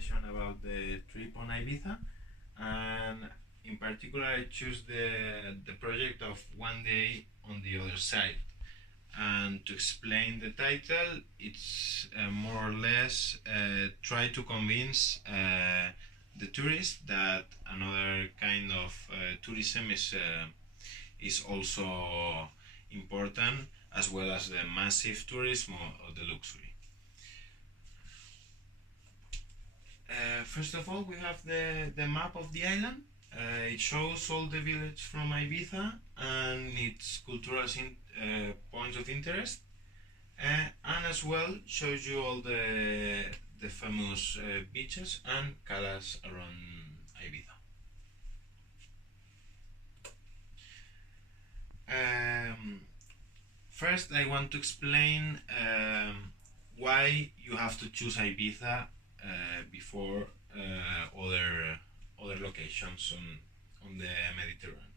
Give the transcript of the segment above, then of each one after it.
session about the trip on Ibiza, and in particular I choose the project of One Day on the Other Side. And to explain the title, it's more or less try to convince the tourist that another kind of tourism is also important, as well as the massive tourism or the luxury. First of all, we have the map of the island. It shows all the villages from Ibiza and its cultural points of interest, and as well shows you all the famous beaches and calas around Ibiza. First, I want to explain why you have to choose Ibiza before other locations on the Mediterranean.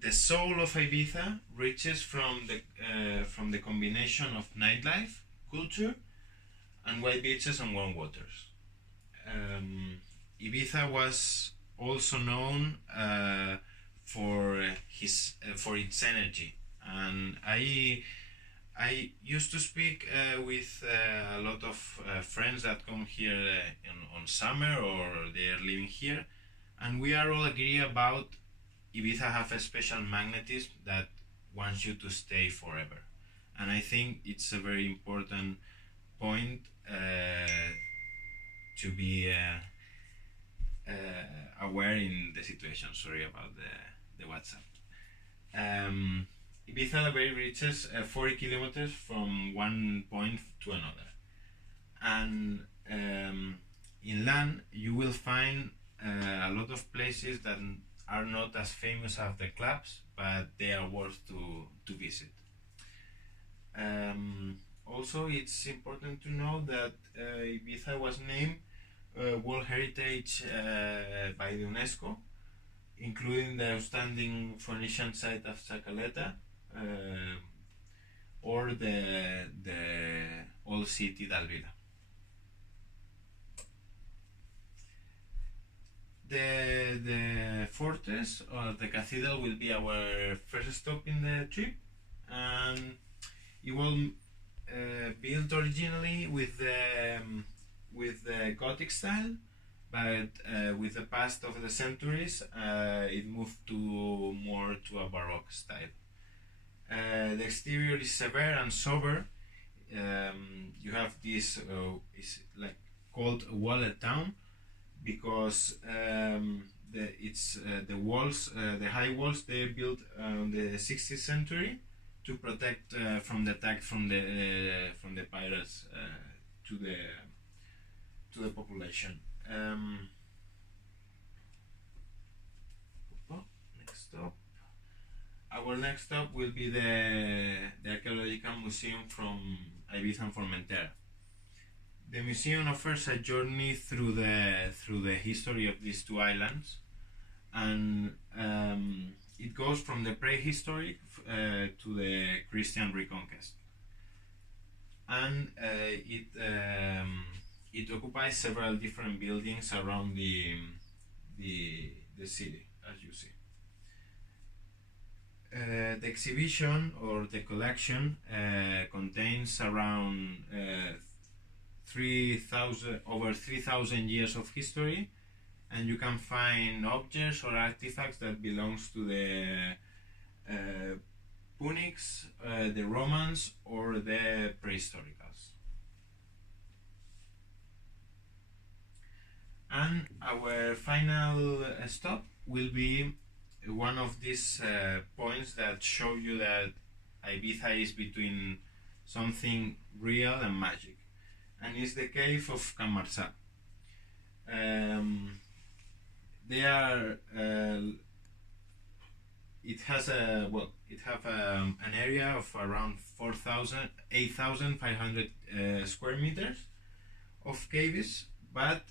The soul of Ibiza reaches from the combination of nightlife, culture, and white beaches and warm waters. Ibiza was also known for its energy, and I used to speak with a lot of friends that come here on summer or they are living here, and we are all agree about Ibiza have a special magnetism that wants you to stay forever. And I think it's a very important point to be aware in the situation. Sorry about the WhatsApp. Ibiza Bay reaches 40 kilometers from one point to another, and inland you will find a lot of places that are not as famous as the clubs, but they are worth to visit. Also, it's important to know that Ibiza was named World Heritage by the UNESCO, including the outstanding Phoenician site of Chacaleta, or the old city d'Alvila. The fortress or the cathedral will be our first stop in the trip, and it was built originally with the Gothic style, but with the past of the centuries, it moved more to a Baroque style. The exterior is severe and sober. You have this is like called a walled town because the walls, the high walls, they built in the 16th century to protect from the attack from the pirates to the population. Next stop. Our next stop will be the Archaeological Museum from Ibiza and Formentera. The museum offers a journey through the history of these two islands, and it goes from the prehistoric to the Christian Reconquest, and it occupies several different buildings around the city, as you see. The exhibition or the collection contains around over 3,000 years of history, and you can find objects or artifacts that belongs to the Punics, the Romans, or the prehistoricals. And our final stop will be one of these points that show you that Ibiza is between something real and magic, and it's the cave of Can Marçà. They are it has an area of around 8,500 square meters of caves, but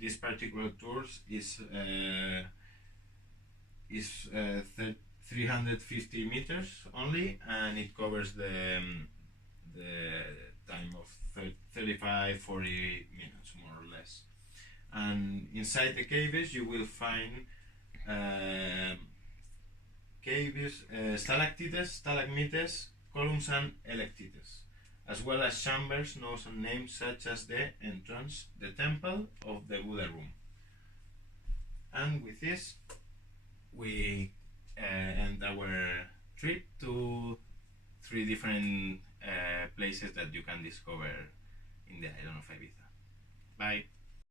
this particular tour is 350 meters only, and it covers the time of 35-40 minutes, more or less. And inside the caves you will find caves, stalactites, stalagmites, columns and electites, as well as chambers known and names such as the entrance, the temple of the Buddha room. And with this we end our trip to 3 different places that you can discover in the island of Ibiza. Bye.